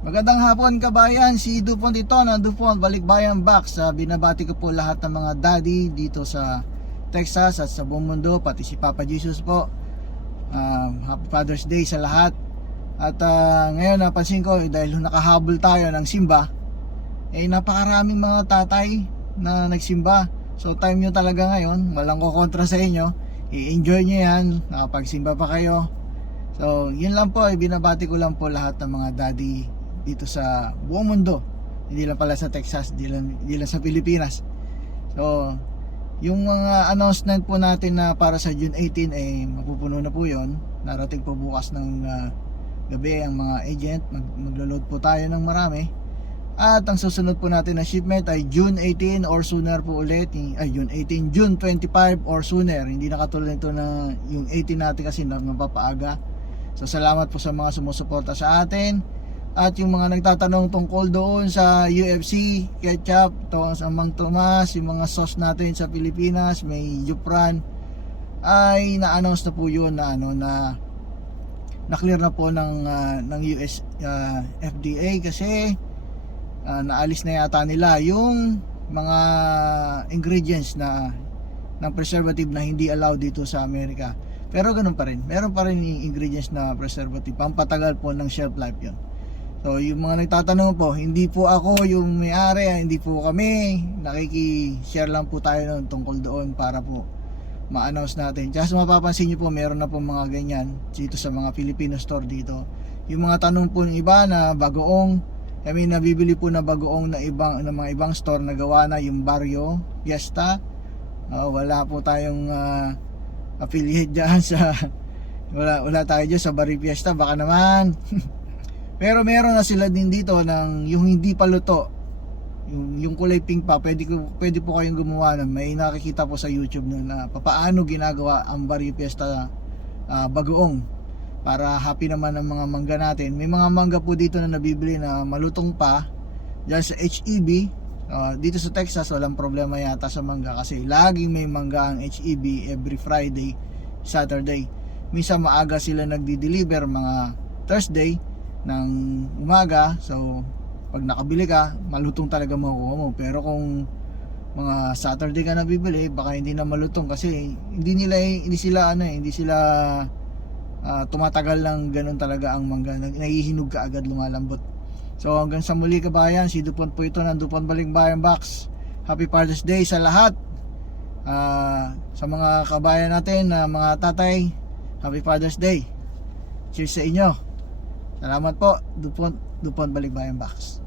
Magandang hapon kabayan, si Dupont ito ng Dupont Balikbayan Box. Binabati ko po lahat ng mga daddy dito sa Texas at sa buong mundo, pati si Papa Jesus po. Happy Father's Day sa lahat. At ngayon napansin ko dahil nakahabol tayo ng simba, napakaraming mga tatay na nagsimba. So time nyo talaga ngayon, walang kukontra sa inyo, i-enjoy nyo yan, nakapagsimba pa kayo. So yun lang po, binabati ko lang po lahat ng mga daddy dito sa buong mundo, hindi lang pala sa Texas, hindi lang sa Pilipinas. So yung mga announcement po natin na para sa June 18 mapupuno na po yon. Narating po bukas ng gabi ang mga agent, maglo-load po tayo ng marami. At ang susunod po natin na shipment ay June 18 or sooner po ulit. June 18, June 25 or sooner. Hindi na katulad nito na yung 18 natin kasi mapapaaga. So salamat po sa mga sumusuporta sa atin. At yung mga nagtatanong tungkol doon sa UFC, ketchup, sa Mang Tomas, yung mga sauce natin sa Pilipinas, may Jupran, ay na-announce na po yun na na-clear na po ng US FDA kasi naalis na yata nila yung mga ingredients ng preservative na hindi allowed dito sa Amerika. Pero ganun pa rin, meron pa rin yung ingredients na preservative, pampatagal po ng shelf life yun. So yung mga nagtatanong po, hindi po ako yung may-ari, hindi po kami, nakiki-share lang po tayo noon tungkol doon para po ma-announce natin. Just mapapansin nyo po, meron na po mga ganyan dito sa mga Filipino store dito. Yung mga tanong po ng iba na bagoong, kami nabibili po na bagoong na mga ibang store na gawa na yung Barrio Fiesta. Wala po tayong affiliate dyan sa wala tayo dyan sa Barrio Fiesta, baka naman. Pero meron na sila din dito ng yung hindi pa luto, yung kulay pink pa, pwede po kayong gumawa na may nakikita po sa YouTube na paano ginagawa ang Barrio Fiesta bagoong para happy naman ang mga mangga natin. May mga mangga po dito na nabibili na malutong pa dyan sa HEB. Dito sa Texas walang problema yata sa mangga kasi laging may mangga ang HEB every Friday, Saturday. Minsan maaga sila nagdi-deliver mga Thursday ng umaga. So pag nakabili ka, malutong talaga makukuha mo. Pero kung mga Saturday ka nabibili, baka hindi na malutong kasi hindi sila tumatagal lang ganun talaga ang mangga. Nahihinog ka agad, lumalambot. So hanggang sa muli kabayan, si Dupont po ito ng Dupont Balikbayan Box. Happy Father's Day sa lahat. Sa mga kabayan natin na mga tatay, Happy Father's Day. Cheers sa inyo. Salamat po, Dupont Balikbayan Box.